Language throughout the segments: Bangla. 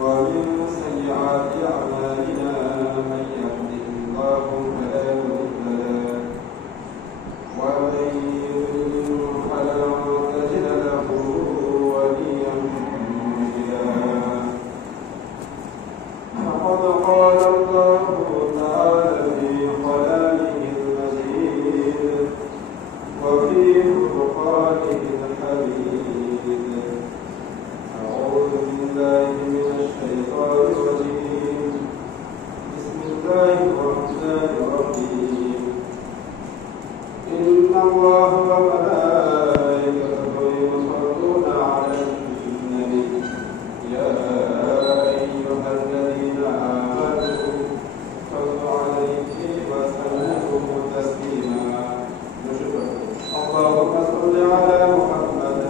ومن سيئات أعمالنا من يهده الله فلا مضل له ومن يضلل فلن تجد له وليا مرشدا فقد قال الله تعالى في كلامه المجيد وفي فرقانه الحميد أعوذ بالله من الشيطان الرجيم بسم الله الرحمن الرحيم إن الله وملائكته يصلون على النبي يا أيها الذين آمنوا صلوا عليه وسلموا تسليما اللهم صل على محمد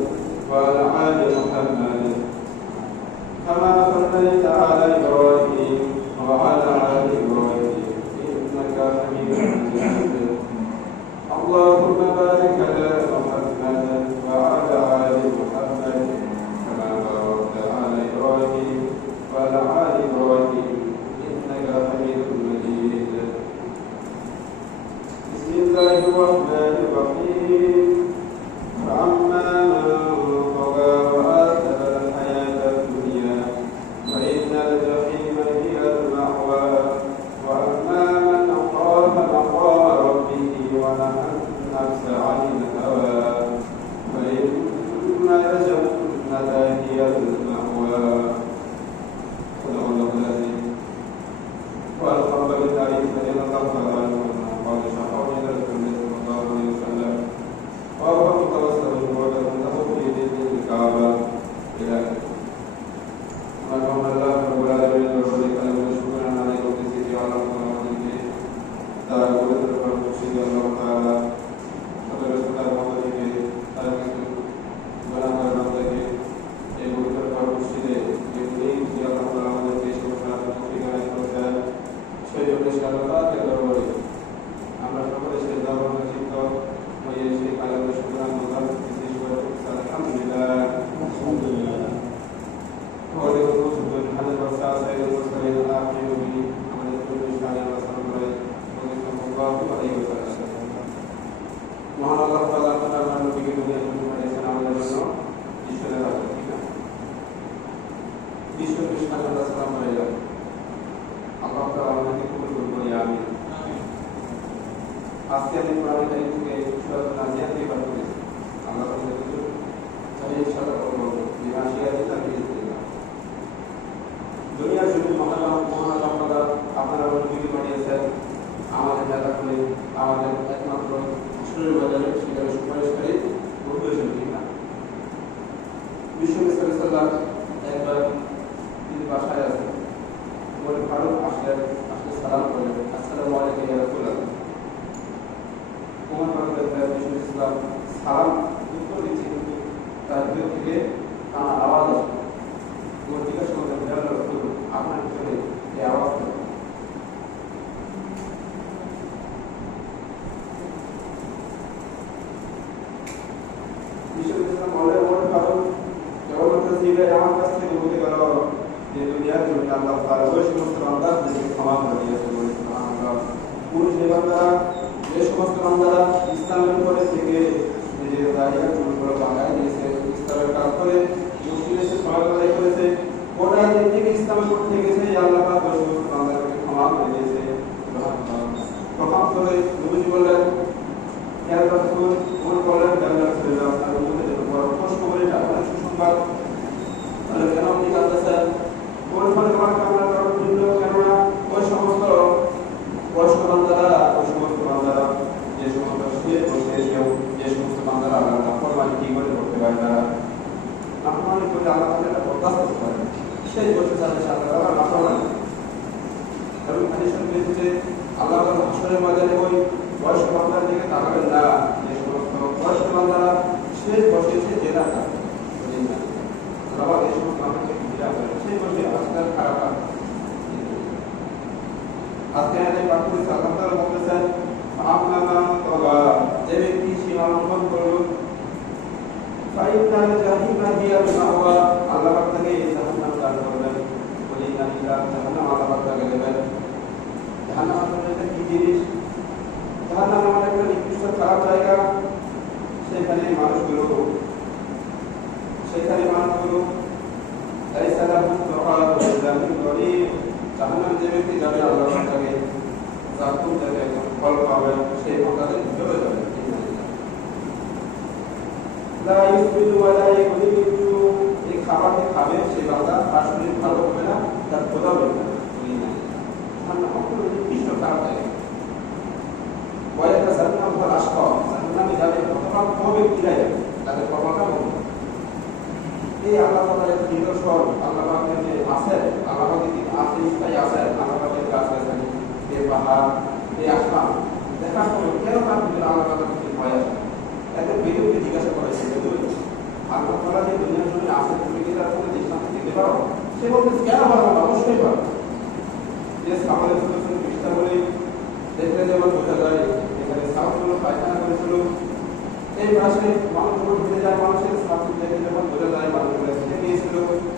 وعلى آل محمد كما صليت على إبراهيم وعلى آل إبراهيم إنك حميد مجيد اللهم بارك على محمد وعلى آل محمد كما باركت على إبراهيم وعلى آل إبراهيم إنك حميد مجيد بسم الله الرحمن الرحيم فأما من طغى وآثر الحياة الدنيا فإن الجحيم هي المأوى وأما من خاف مقام ربه ونهى النفس عن الهوى فإن الجنة هي المأوى صدق الله العظيم والحمد لله فإن الله تعالى قال شرعه إلى الجنة صلى الله عليه وسلم وهو متوسل وله في دين الكعبة إلى اللهم الله رب العالمين وشريك له شكرا عليه وتسير على محمد تعالى وذكر المرشد الله تعالى صلى الله عليه وسلم بنا کرنا चाहिए ये गुरुतर पर मुर्शिदे ये नहीं किया था हमारे देश को साथ ठिकाने पर है সেই জন্য শারদাকে দরবারে আমরা সকলে সেই দরবারে চিত্ত হয়ে সেই কালের শুকরান মোদার বিশেষ করে আলহামদুলিল্লাহ और एक रोज दिन हजरत बसा सैयद मुस्लिम आखिर में हमारे पूरे शाया वसल्लम रहे सल्लल्लाहु अलैहि वसल्लम महान अल्लाह ताला हमारे नबी की दुनिया में पहुंचाने वाले जनो ईश्वर का ईश्वर के शाया वसल्लम रहे अल्लाह ताला हमें कबूल करे आमीन আজকে আমি কোরআন কারীম থেকে সূরা নাজিয়াত থেকে পাঠ করেছি আল্লাহ তাআলা কিছু চাই ইনশাআল্লাহ করব বিমাশিয়া দিতা বিইজনিল্লাহ দুনিয়ার জন্য মহান আল্লাহ আপনারা অনুমতি বানিয়েছেন আমাদের যারা করে আমাদের একমাত্র আসরের বাজারে সেখানে সুপারিশকারী প্রয়োজন কিনা বিশ্বনবী সাল্লাল্লাহু আলাইহি ওয়াসাল্লাম একবার তিনি বাসায় আছেন ওমর ফারুক আসলে সালাম করলেন আসসালামু আলাইকুম ইয়া রাসূলুল্লাহ ওমর ফারুক বিশ্বনবী ইসলাম সালাম উত্তর দিচ্ছে কিন্তু তার দিক থেকে কানা আওয়াজ আসে वो जिज्ञासा करते हैं अल्लाह रसूल आपने सुने ये आवाज है विश्व के बोले और करो जब वो तस्वीरें यहाँ पास से बोलते करो ये दुनिया जो अल्लाह ताला वो समस्त बंदा जिसके क्षमा कर दिया सुबह सुभान अल्लाह पूर्ण जीवन ये समस्त बंदा इस्लाम করে থেকে নিজের দায়িত্ব পূরণ করে বাঙালি দেশে ইসলামের কাজ করে মুসলিমদের সহায়তা করেছে গোটা দিন থেকে ইসলাম করতে গেছে আল্লাহ পাক ওই সমস্ত বান্দাদেরকে ক্ষমা করে দিয়েছে প্রথম করে নবী বললেন ইয়া রাসূল ওর বলেন আল্লাহ রাসূলুল্লাহ আপনার উম্মতের জন্য বড় খুশখবরি আপনার সুসংবাদ তাহলে কেন আপনি কাঁদতেছেন ওর ফলে তোমার কামনা করার জন্য কেননা ওই সমস্ত বয়স্ক বান্দারা ওই সমস্ত বান্দারা যে সমস্ত শুয়ে বসে যে সমস্ত বান্দারা আল্লাহ ফরমান কি করে করতে পারে তারা নাফরমানি করলে আল্লাহ তাআলা বরদাস্ত করতে পারে সেই বছর সাথে সাথে আবার নাফরমানি এবং হাদিসে বলেছে আল্লাহ তাআলা হাসরের ময়দানে ওই বয়স্ক বান্দার দিকে তাকাবেন না যে সমস্ত বয়স্ক বান্দারা শেষ বসে জেনা করে আল্লাহ এই সমস্ত বান্দাকে ঘৃণা করে সেই বসে আজকাল খারাপ আজকে এই পাঠ করে আল্লাহ তাআলা বলেছেন আপনারা তওবা যে ব্যক্তি সীমা লঙ্ঘন করলো ফাইনাল জাহিমা হিয়া মাওয়া আল্লাহ তাকে জাহান্নাম দান করবেন জাহান্নামে যে ব্যক্তি যাবে আল্লাহ তাকে জাকুম থেকে একদম ফল পাবে, সেই ফলটাতে চলে যাবে। লা ইউসবিলু ওয়া লা ইউগনিবু, এই খাবারকে খাবে সেই বান্দা তার শরীর ভালো হবে না, তার ক্ষুধা হবে না। জাহান্নাম অত্যন্ত নিকৃষ্ট খারাপ জায়গা। ওয়াইদা জান্নাম ওয়াল আশকা, জাহান্নামে যাবে অথবা কবে ফিরে যাবে, তাদের কর্মটা বন্ধ। এই আল্লাহ তাআলার একটা নিদর্শন, আল্লাহ পাকের যে আছে, আল্লাহ পাকের যে আছে স্থায়ী আছে, আল্লাহ পাকের যে আছে এই পাহাড়, এই আসমান দেখার পরে কেন তার ভিতরে আল্লাহ তাআলার প্রতি ভয় আসে? এতে বেদুকে জিজ্ঞাসা করেছে, বেদু আল্লাহ তাআলা যে দুনিয়ার জন্য আছে, তুমি কি তার কোনো দৃষ্টান্ত দিতে পারো? সে বলতেছে কেন পারবো না, অবশ্যই পারবো। যে আমাদের ছোট ছোট পৃষ্ঠা বলে দেখলে যেমন বোঝা যায় এখানে সাউথগুলো পায়খানা করেছিল, এই পাশে মানুষগুলো ঘুরে যায়, মানুষের সাউথ দেখে যেমন বোঝা যায় মানুষগুলো খেতে গিয়েছিল,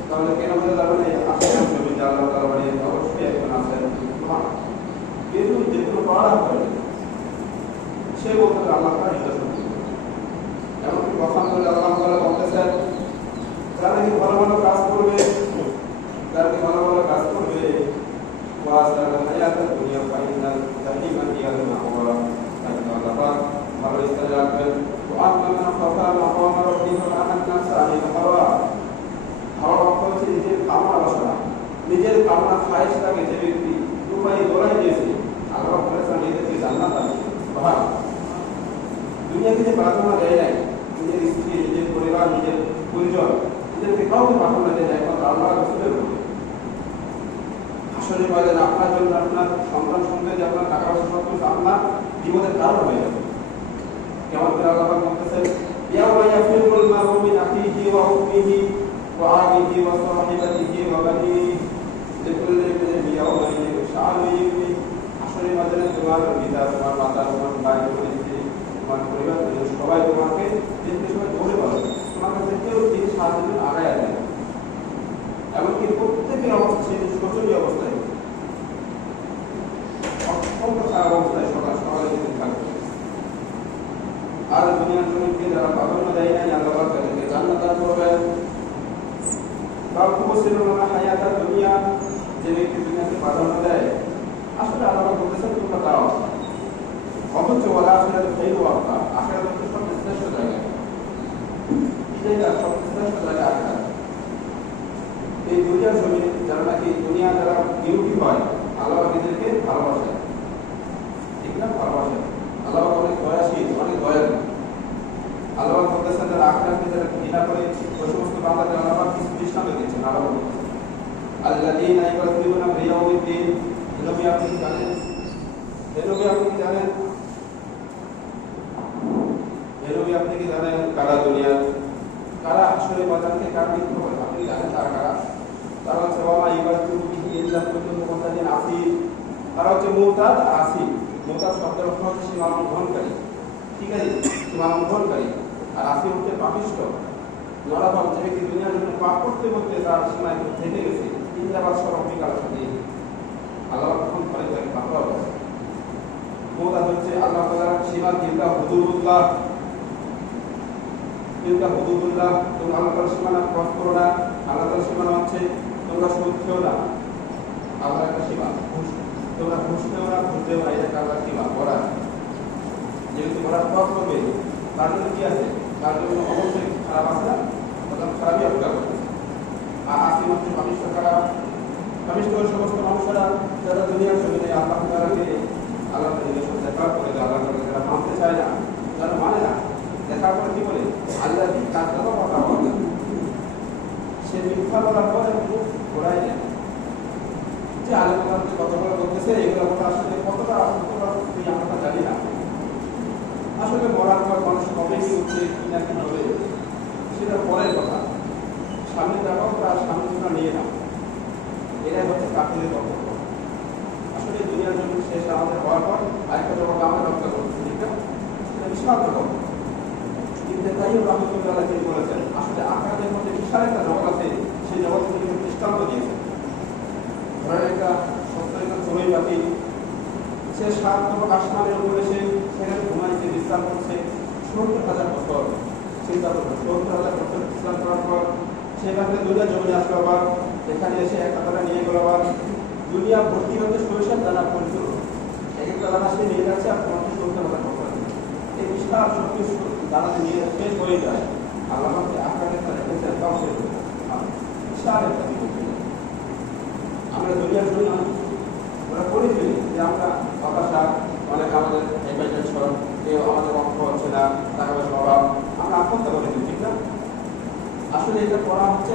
তাহলে কেন বোঝা যাবে না আশেপাশে জমি যে আল্লাহ তাআলা বাড়ি অবশ্যই একজন আছেন। কিন্তু যেগুলো পাওয়া হবে সে বলতে আল্লাহ তাআলা নিদর্শন দিবেন। এমনকি কথা বলে আল্লাহ তাআলা বলতেছেন, যারা কি ভালো ভালো কাজ করবে, যারা কি ভালো ভালো কাজ করবে, ওয়াসাল হায়াতুদ দুনিয়া ফাইনাল জাহিমান ইয়াল মাওয়া, আল্লাহ পাক ভালো স্থানে রাখবেন। ওয়া আন্না খাফা মাকাম রাব্বিকা আন্না সাহিল হাওয়া, হাওয়া অর্থ হচ্ছে নিজের কামনা বাসনা, নিজের কামনা খায়েশটাকে যে ব্যক্তি দুপায়ে দৌড়াই দিয়েছে, আল্লাহ বলেছেন এদেরকে জান্নাত আছে। ভাই দুনিয়াতে যে প্রার্থনা দেয় নাই, নিজের স্ত্রী, নিজের পরিবার, নিজের পরিজন, এদেরকে কাউকে প্রার্থনা দেয় নাই, একমাত্র আল্লাহ রাসূলের উপরে। আসলে বলেন আপনার জন্য আপনার সন্তান সন্তান, আপনার টাকা পয়সা সব কিছু আপনার বিপদের কারণ হয়ে যাবে। কেমন করে আল্লাহ পাক বলতেছেন, ইয়াউমা ইয়াফিরুল মারউ মিন আখিহি ওয়া উম্মিহি ওয়া আবিহি ওয়া সাহিবাতিহি ওয়া বানিহি লিকুল্লি ইমরিইন ইয়াউমাইযিন শাআনুন ইউগনি। আসলে বাজারে তোমার পিতা, তোমার মাতা, তোমার ভাই, তোমার স্ত্রী, তোমার পরিবার, সবাই তোমাকে দেখতে সময় দৌড়ে পাবে, তোমার কাছে কেউ তিনি সাহায্যের জন্য আগায় আসবে না। এমনকি প্রত্যেকের অবস্থা সেটি শোচনীয় অবস্থায়, অত্যন্ত খারাপ অবস্থায় সকাল সকালে যদি থাকবে। আর দুনিয়ার জমিকে যারা প্রাধান্য দেয় নাই, আল্লাহ তাদেরকে জান্নাত দান করবেন। হায়াতুদ দুনিয়া, যে ব্যক্তি দুনিয়াকে প্রাধান্য দেয়, আসলে আল্লাহ বলতেছেন তোমরা দাও, অথচ ওয়াল আখিরাতু খায়রু ওয়া আবকা, আখিরাত হচ্ছে সবচেয়ে শ্রেষ্ঠ জায়গা। এই জায়গা সবচেয়ে শ্রেষ্ঠ জায়গা আখিরাত। এই দুনিয়ার জমিনে যারা নাকি দুনিয়া যারা বিরোধী হয়, আল্লাহ এদেরকে ভালোবাসে, ঠিক না? ভালোবাসে আল্লাহ অনেক দয়াশীল, অনেক দয়ালু। আল্লাহ বলতেছেন যারা আখিরাতকে যারা ঘৃণা করে, ওই সমস্ত বান্দাদের আল্লাহ কিছু দৃষ্টান্ত দিচ্ছেন। আল্লাহ বলতেছেন আল্লাযীনা ইউকাযযিবুনা বিয়াউমিদ্দিন, নবী আপনি কি জানেন, নবী আপনি কি জানেন, নবী আপনি কি জানেন কারা দুনিয়া, কারা আসলে বাজারকে কার বিক্রি করে? আপনি জানেন তারা কারা? তারা হচ্ছে ওয়ামা ইউকাযযিবু বিহি ইল্লা কুল্লু মুতাদিন আসিফ, তারা হচ্ছে মুতাদ আর আসিফ। মুতাদ শব্দের অর্থ হচ্ছে সীমা লঙ্ঘনকারী, ঠিক আছে, সীমা লঙ্ঘনকারী। আর আসিফ হচ্ছে পাপিষ্ঠ, নরাধম, যে ব্যক্তি দুনিয়ার জন্য পাপ করতে করতে তার সীমায় থেকে গেছে। ইন্দাবাদ সরবিকার সাথে আল্লাহ তখন করে তাকে পাকড়াও করে। মুতাদ হচ্ছে আল্লাহ তাআলার সীমা, তিলকা হুদুদুল্লাহ, তিলকা হুদুদুল্লাহ, তোমরা আল্লাহ তাআলার সীমানা ক্রস করো না। আল্লাহ তাআলার সীমানা হচ্ছে তোমরা সুদ খেও না, আল্লাহর একটা সীমা। তোমরা ঘুষ খেও না, ঘুষ দেও না, এটা আল্লাহর সীমা করা। যেহেতু ওরা ক্রস করবে তার জন্য কি আছে? তার জন্য অবশ্যই খারাপ আছে না, খারাপই অপেক্ষা করবে। আর আসিফ হচ্ছে পাপিষ্ঠ, খারাপ পাপিষ্ঠ সমস্ত মানুষেরা যারা দুনিয়ার জমিনে আল্লাহ তাআলাকে আল্লাহর নিদর্শন দেখার পরে আল্লাহ তাআলাকে যারা মানতে চায় না, যারা মানে না, দেখার পরে কি বলে আল্লাহ কি কাজ দেওয়া কথা বলে, সে মিথ্যা বলার পরে মুখ ঘোরায় নেয়। যে আল্লাহ কতগুলো বলতেছে এগুলো কথা আসলে কতটা আমরা জানি না। আসলে মরার পর মানুষ কবে কি উঠছে কি না কি হবে সেটা পরের কথা, সামনে যাবো তার সামনে তোমরা নিয়ে নাও, এরাই হচ্ছে কাফিরের বক্তব্য। আসলে দুনিয়ার জন্য শেষ আমাদের হওয়ার পর আরেকটা জগৎ আমরা রক্ষা করছি, ঠিক না? সেটা বিশাল জগৎ। কিন্তু তাই রহমতুল্লাহ তিনি বলেছেন আসলে আখিরাতের মধ্যে বিশাল একটা জগৎ আছে, সেই জগৎ থেকে দৃষ্টান্ত দিয়েছেন। ধরেন একটা সত্তর একটা চড়ুই পাখি, সে ৭ নম্বর আসমানের উপরে সেখানে ঘুমাইছে, বিশ্রাম করছে ৭০,০০০ বছর। চিন্তা করবেন ৭০,০০০ বছর বিশ্রাম করার পর সেখানে দুনিয়া জমিনে আসলো, আবার এখানে এসে একটা তারা নিয়ে গেল, আবার দুনিয়া ভর্তি হতে সরিষার দানা পরিপূর্ণ, এক একটা দানা সে নিয়ে যাচ্ছে আর 50-70 বছর, এই বিশাল শক্তি দানাতে নিয়ে শেষ হয়ে যায়। আল্লাহ আকারে রেখেছেন তাও শেষ হয়ে যায়, বিশাল একটা জীবন। আমরা দুনিয়ার জন্য ওরা করে ফেলি যে আমরা হতাশা, অনেক আমাদের টেনশন, কেউ আমাদের অর্থ হচ্ছে না, টাকা পয়সার অভাব, আমরা আত্মহত্যা করে দিই, ঠিক না? আসলে এটা করা হচ্ছে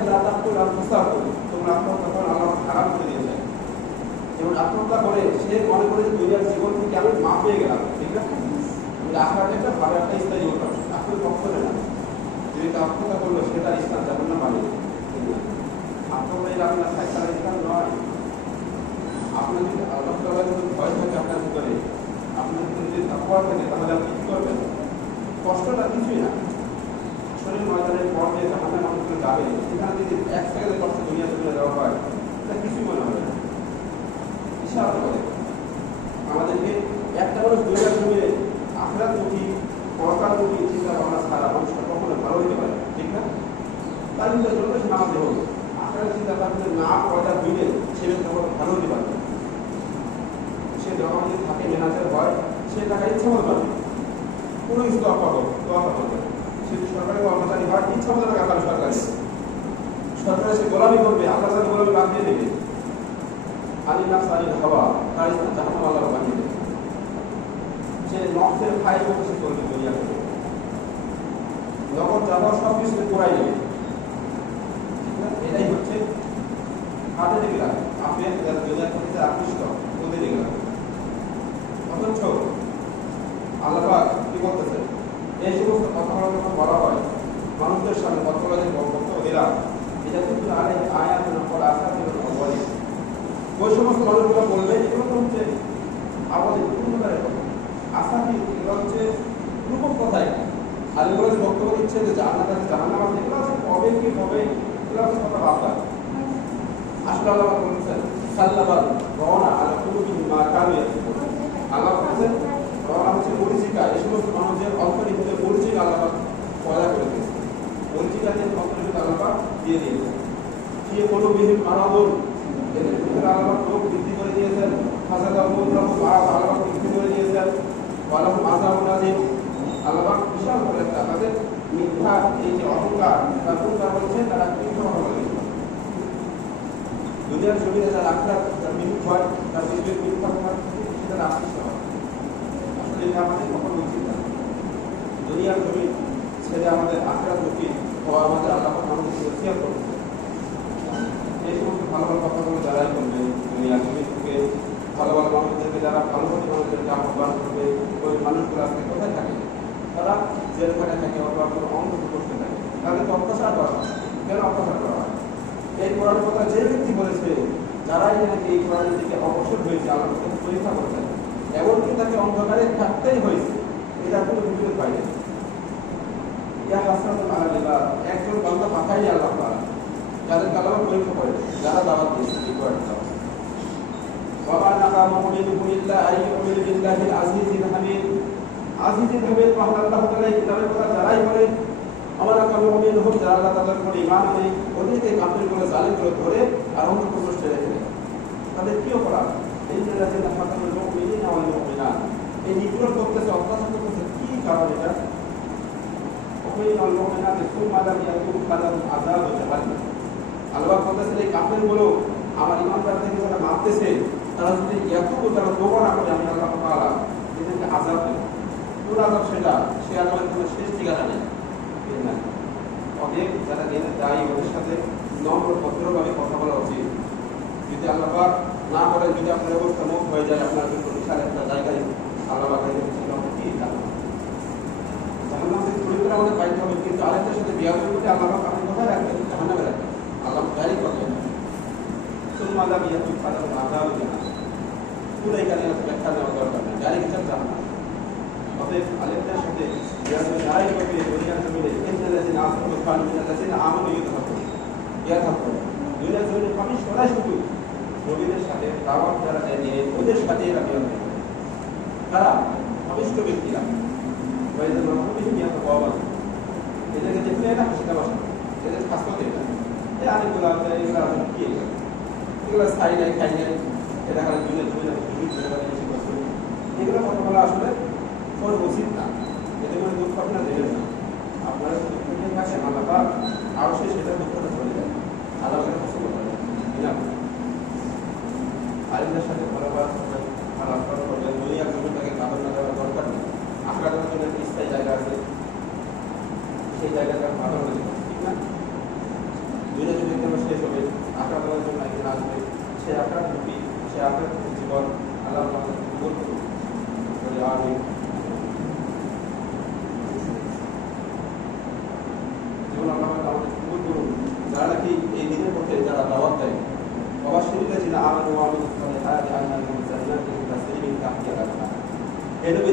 তোমরা আত্মহত্যা করে আল্লাহ খারাপ করে দিয়েছে এবং আত্মহত্যা করে সে মনে করে যে দুনিয়ার জীবন থেকে আমি মা পেয়ে গেলাম, ঠিক না? আখড়াতে একটা ভালো একটা স্থায়ী জীবন পাবে, আসলে পক্ষ না। যদি আত্মহত্যা করলো সেটা ইসলাম যাবেন না মানে আত্মহত্যা যাবে না, তারা ইসলাম নয়। আপনার যদি আল্লাহ তাআলার যদি ভয় থাকে আপনার ভিতরে, আপনার ভিতরে যদি তাকওয়া থাকে, তাহলে আপনি কি করবেন? কষ্টটা কিছুই না। শরীর ময়দানের পর যে জাহান্নামে মানুষ যাবে, সেখানে যদি 1 সেকেন্ডের কষ্ট দুনিয়া তুলে দেওয়া হয়, এটা কিছুই মনে হবে না। বিশাল করে আমাদেরকে একটা মানুষ দুনিয়ার জমিয়ে আখিরাতমুখী, পরকালমুখী চিন্তা ভাবনা ছাড়া মানুষটা কখনো ভালো হতে পারে, ঠিক না? তার ভিতরে জন্য সে নামাজ হোক, আখিরাত চিন্তা ভাবনা না পয়দা হইলে সে তখন ভালো হতে পারবে। সে যখন যদি থাকে ম্যানেজার হয়, সে টাকা ইচ্ছা মতো পাবে, কোনো কিছু দোয়া করবে। সে সরকারি কর্মচারী হয়, ইচ্ছা মতো টাকা পাবে সরকারে সে গোলামি করবে, আল্লাহ সাথে গোলামি বাদ দিয়ে দেবে। আলী নাফস আলীর হাওয়া, তার ইসলাম জাহান্নাম আল্লাহ বানিয়ে দেবে। সে নফসের ফাইল মতো সে চলবে দুনিয়া থেকে, নগদ যাওয়া সব কিছু করাই দেবে, ঠিক না? এটাই হচ্ছে হাতে গেলাম আপনি দুনিয়ার প্রতি আকৃষ্ট ওদের গেলাম। অথচ আল্লাহ পাক কি বলতেছেন, এই সমস্ত কথাগুলো যখন বলা হয় মানুষদের সামনে, কথাগুলো যে বক্তব্য দিলাম, এটা কিন্তু আয়াত পর আসা বলে ওই সমস্ত মানুষগুলো বলবে এগুলো তো হচ্ছে আমাদের পূর্ণতারের কথা, আশা কি এগুলো হচ্ছে রূপক কথাই। আর এগুলো যে বক্তব্য দিচ্ছে যে জান্নাত আছে জাহান্নাম আছে, এগুলো আছে কবে কি হবে, এগুলো হচ্ছে কথা বার্তা। আসলে আল্লাহ বলছেন সাল্লাবাদ রওনা আলা কুলুবিহিম মা কানু ইয়াকসিবুন। আল্লাহ বলছেন রওনা হচ্ছে পরিচিকা, এই সমস্ত মানুষের অন্তরের ভিতরে পরিচিকা আল্লাহ পয়দা করে দিয়েছে, পরিচিকা দিয়ে অন্তরের ভিতরে আল্লাহ দিয়ে দিয়েছে। কি কুলুবিহিম মারাদুন, এদের ভিতরে আল্লাহ রোগ বৃদ্ধি করে দিয়েছেন, ফাসাদাহুম আল্লাহ বৃদ্ধি করে দিয়েছেন, ওয়ালাহুম আযাবুন আযীম। আল্লাহ বিশাল করে তাদের মিথ্যা এই যে অহংকার, তার বলছেন তারা মিথ্যা কথা বলে দুনিয়ার জমিনে যারা আখরাত তার বিরুদ্ধ হয়, তার বিরুদ্ধে মিথ্যা কথা সেটা রাষ্ট্র হয়। আসলে এটা আমাদের কখনো উচিত না। দুনিয়ার জমি ছেড়ে আমাদের আখরাতমুখী হওয়া আমাদের আল্লাহ আমাদেরকে ওসিয়ত করতেছে। এই সমস্ত ভালো ভালো কথাগুলো যারাই করবে দুনিয়ার জমি থেকে, ভালো ভালো মানুষদেরকে যারা ভালোভাবে মানুষদেরকে আহ্বান করবে, ওই মানুষগুলো আজকে কোথায় থাকে? তারা জেলখানে থাকে অথবা কোনো অন্ধ করতে থাকে, তাদেরকে অত্যাচার করা হয়। কেন অত্যাচার করা হয়? এই কোরআনের কথা যে ব্যক্তি বলেছে, যারাই নাকি এই কোরআনের দিকে অবসর হয়েছে, আল্লাহ পরীক্ষা করেছেন, এমনকি তাকে অন্ধকারে থাকতেই হয়েছে, এটা কোনো বিপরীত পাইনি। ইয়া হাসরাতুল আলাল ইবাদ, একজন বান্দা পাঠাই আল্লাহ তাআলা যাদেরকে আল্লাহ পরীক্ষা করে, যারা দাওয়াত দিয়েছে এই কোরআনের দাওয়াত। ওয়া নাকামু মিনহুম ইল্লা আইয়ুমিনু বিল্লাহিল আজিজিল হামিদ। আজিজিল হামিদ আল্লাহ তাআলা এই কিতাবের কথা যারাই বলে, আমরা কামু মিনহুম, যারা আল্লাহ তাআলার উপর ঈমান আনে, ওদেরকে কাফিরগুলো জালিমগুলো ধরে আর অন্তর্ভুক্ত রেখে দেয়। তাদের কি অপরাধ? এই যে ফাতানুল মুমিনিনা ওয়াল মুমিনাত, এই নিগ্রহ করতেছে, অত্যাচার করতেছে, কি কারণ এটা? ওয়াল মুমিনাত সুম্মা লাম ইয়াকুম ফালাহুম আযাবু জাহান্নাম। আল্লাহ বলতেছেন এই কাফিরগুলো আমার ঈমানদারদেরকে যারা মারতেছে, তারা যদি ইয়াকুম, তারা তওবা না করে, আমি আল্লাহ তাআলা এদেরকে আযাব দেব। কোন আযাব সেটা? সে আযাবের কোনো শেষ ঠিকানা নেই। অতএব যারা দিনের দায়ী, ওদের সাথে নম্র ভদ্রভাবে কথা বলা উচিত। যদি আল্লাহ পাক না করেন, যদি আপনার অবস্থা মুখ হয়ে যায়, আপনার জন্য বিশাল একটা জায়গায় আল্লাহ পাক কি জাহান্নাম থেকে ছুরি করে আমাদের পাইতে হবে, কিন্তু আরেকটার সাথে বিয়া করতে আল্লাহ পাক আপনি কোথায় রাখবেন? জাহান্নামে রাখবেন। আল্লাহ জারি করবেন সুলমাদা বিয়া তুই ফাদা আযাবু জাহান্নাম। পুরো এখানে ব্যাখ্যা দেওয়া দরকার নেই, জারি হিসাব জাহান্নাম। অতএব আলেমদের সাথে যারাই করবে দুনিয়ার জমিনে ইন্নাল্লাযিনা আসরাফু কানু মিনাল্লাযিনা আমানু ইয়াতাহাক্কুন, দুনিয়ার জমিনে পানি সরাই শুধু নবীদের সাথে দাওয়াত যারা দেয় ওদের সাথে এরা বিরোধ করে। তারা অবিষ্ট ব্যক্তিরা এদের নবীকে নিয়ে তো পাওয়া যায়, এদেরকে দেখলে এটা হাসি তামাশা, এদের স্বাস্থ্য দেয় না। এই আরেকগুলো আছে, এগুলো আছে কি, এগুলো ছাই নাই খাই নাই, এটা খালি বেশি করছে, এগুলো কথা বলা আসলে কোনো উচিত না। এতে করে দুঃখ আপনার দেবেন না, আপনারা দুঃখের কাছে আলাদা আরও সেটা দুঃখটা চলে যায়, আলাদা পছন্দ করে না। আলিমের সাথে ভালোবাসা করবেন, খারাপ করবেন, দুনিয়ার জন্য তাকে কাদর না দেওয়ার দরকার নেই। আখড়ার জন্য একটা স্থায়ী জায়গা আছে, সেই জায়গাটা ভালো হয়ে যাবে, ঠিক না? দুনিয়া যদি একদম শেষ হবে, আখড়া দেওয়ার জন্য একদিন আসবে, সে আখড়ার ঢুকি, সে আখড়ার জীবন আল্লাহ আমাদের কবুল করুন। আমি জীবন আল্লাহ আমাদের কবুল করুন। যারা নাকি এই দিনের পথে যারা দাওয়াত দেয়, অবশ্যই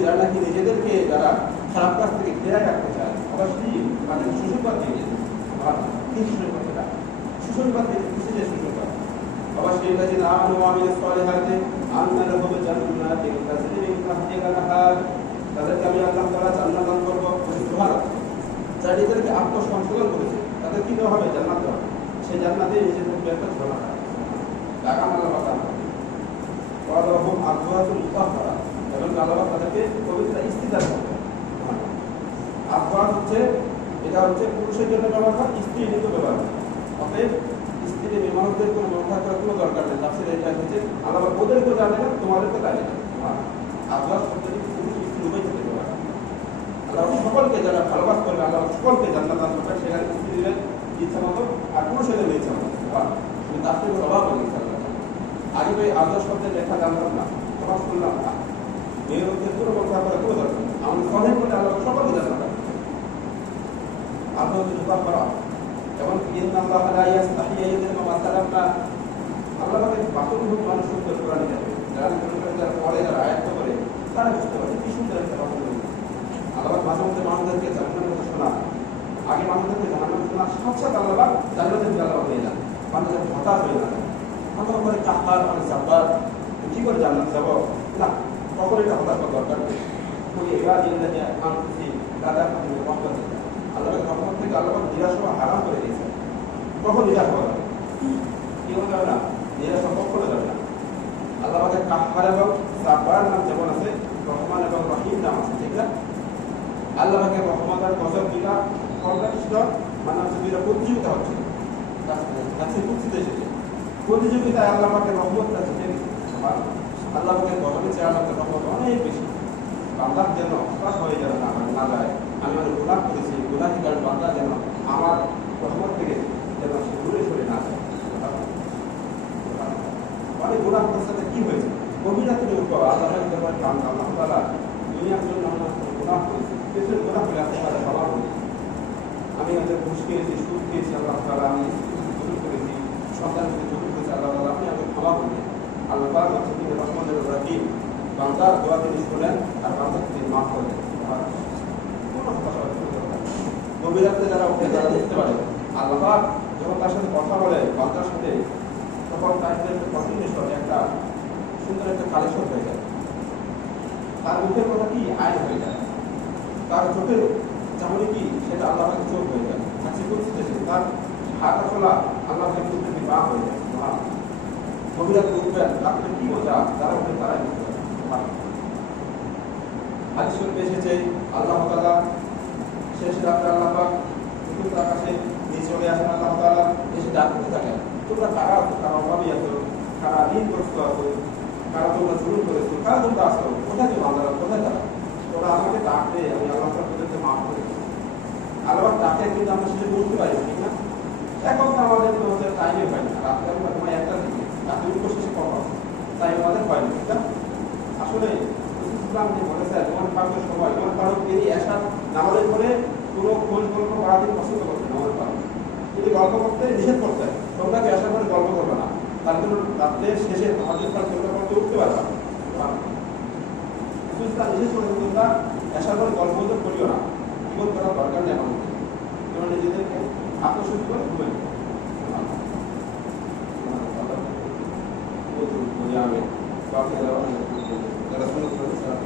যারা নাকি নিজেদেরকে যারা খারাপ কাজ থেকে ফেরায় রাখতে চায়, অবশ্যই তাদের সুসংবাদ দিয়ে সুসংবাদ দিয়ে কিসের সুসংবাদ? অবশ্যই তাদেরকে আমি আল্লাহ তাআলা জান্নাত দান করব। যারা নিজেদেরকে আত্মসংশোধন করেছে তাদের কি দেওয়া হবে? জান্নাত দেওয়া হবে। সেই জান্নাতে নিজেদের একটা ঝর্ণা টাকা মালা পাতা এবং আল্লাহ তাদেরকে পবিত্র ইস্তিদার করবে। আফওয়াজ হচ্ছে, এটা হচ্ছে পুরুষের জন্য ব্যবহার হয়, স্ত্রীর জন্য ব্যবহার হয়। অতএব স্ত্রীর মেহমানদের কোনো ব্যবহার করার কোনো দরকার নেই। তাফসীরে এটা হচ্ছে আল্লাহ ওদেরকেও জানে না, তোমাদেরকে জানে না। আফওয়াজ শব্দটি পুরুষ স্ত্রী উভয় ক্ষেত্রে ব্যবহার হয়। আল্লাহ সকলকে যারা ভালোবাস করবে, আল্লাহ সকলকে জান্নাত দান করবে, সেখানে স্ত্রী দিবেন ইচ্ছা মতো, আর পুরুষের দেবে ইচ্ছা মতো। কিন্তু তার থেকে অভাব হয়ে গেছে। আগে ওই আদর্শ শব্দের লেখা জানতাম না, সমাজ করলাম না, মেয়ের মধ্যে কোনো ব্যবহার করার কোনো দরকার নেই। আমাদের সবাই বলে আল্লাহ সকলকে জান্নাত দান করবে। আল্লাহ জবাব করা এবং আল্লাহ বাস্তবিক মানুষ সুন্দর কোরআন যাবে, যারা পরে যারা আয়ত্ত করে তারা বুঝতে পারে কি সুন্দর একটা কথা বলবে। আল্লাহ মাঝে মধ্যে মানুষদেরকে জান্নাতের কথা শোনা, আগে মানুষদেরকে জান্নাতের শোনা, সাথে আল্লাহ জান্নাতের আল্লাহ হয়ে যান, মানুষের হতাশ হয়ে যান। আমরা করে কাহার আর জাব্বার কি করে জান্নাত যাব না, কখন এটা হতাশ করার দরকার নেই। ওই এবার জিন্দাকে আনতেছি দাদা আল্লাহকে রহমত থেকে আল্লাহ নিরাশ হওয়া হারাম করে দিয়েছে। কখন নিরাশ হওয়া যাবে? কি হতে যাবে না, নিরাশ কখনো যাবে না। আল্লাহ আমাদের কাহার এবং জাব্বার নাম যেমন আছে, রহমান এবং রহিম নাম আছে, ঠিক না? আল্লাহ আমাকে রহমত আর গজব দুইটা কম্পিটিশন, মানে হচ্ছে দুইটা প্রতিযোগিতা হচ্ছে, কাছে কুচিতে এসেছে প্রতিযোগিতায়। আল্লাহ আমাকে রহমতটা জিতে দিচ্ছে, আল্লাহ আমাকে গজবের চেয়ে আল্লাহকে রহমত অনেক বেশি। বান্দা যেন হতাশ হয়ে যাবে না যায়, আমি অনেক গুনাহ করেছি, গুনাহের কারণে বান্দা যেন আমার রহমত থেকে যেন সে দূরে সরে না যায়। অনেক গুনাহ সাথে কি হয়েছে? গভীর রাত্রে উঠবো, আল্লাহ আল্লাহ তাআলা দুনিয়ার জন্য আমরা গুনাহ করেছি, পেছনে গুনাহ করে আসতে পারে সবার বলি। আমি আমাদের ঘুষ খেয়েছি, সুদ খেয়েছি, আল্লাহ তাআলা আমি জুলুম করেছি, সন্তান জুলুম করেছি, আল্লাহ তাআলা আপনি আমাকে ক্ষমা করবেন। আল্লাহ তাআলা হচ্ছে তিনি রহমানুর রহিম, বান্দার দোয়া তিনি শুনেন আর বান্দাকে তিনি মাফ করে দেন। গভীর রাত্রে যারা উঠে যারা দেখতে পারে, আল্লাহ যখন তার সাথে কথা বলে বান্দার সাথে, তখন তার একটা কন্টিনিউশন একটা সুন্দর একটা কালেকশন হয়ে যায়। তার মুখের কথা কি আয় হয়ে যায়, তার চোখের যেমনই কি সেটা আল্লাহ চোখ হয়ে যায়, তার হাঁটা চলা আল্লাহ চোখের পা হয়ে যায়। গভীর রাত্রে উঠবেন, রাত্রে কি মজা, যারা উঠে তারাই বুঝতে পারে। হাদিস শরীফে এসেছে আল্লাহ তাআলা শেষ রাত্রে আল্লাহ পাক চতুর্থ আকাশে নিচে চলে আসেন। আল্লাহ তাআলা এসে ডাকতে থাকেন, তোমরা কারা আছো, কারা অভাবী আছো, কারা ঋণগ্রস্ত আছো, কারা তোমরা জুলুম করেছো, কারা তোমরা আসো, কোথায় তো বান্দারা, কোথায় তারা? তোমরা আমাকে ডাকলে আমি আল্লাহ তাআলা তাদেরকে মাফ করে দিই। আল্লাহ ডাকে কিন্তু আমরা সেটা বুঝতে পারি, ঠিক না? এখন তো আমাদের তো হচ্ছে টাইমে হয় না, রাত্রে আমরা তোমার একটা দিকে রাত্রে উপশেষে কখন তাই আমাদের হয় না, ঠিক না? আসলে ইসলাম যে বলেছে তোমার ফারুকের সময়, তোমার ফারুক তিনি এসার নামাজের পরে কোনো খোঁজ গল্প করা তিনি পছন্দ করতেন। আমাদের ফারুক তিনি গল্প করতে নিষেধ করতেন, তোমরা কি আসার পরে গল্প করবে না, তার জন্য রাত্রের শেষে আমাদের তোমরা করতে উঠতে পারবে না। ইসলাম নিষেধ করে তোমরা আসার পরে গল্প করিও না, জীবন করার দরকার নেই আমাদের, তোমরা নিজেদেরকে আত্মশুদ্ধি করে ঘুমেন। যাবে যারা শুনে তারা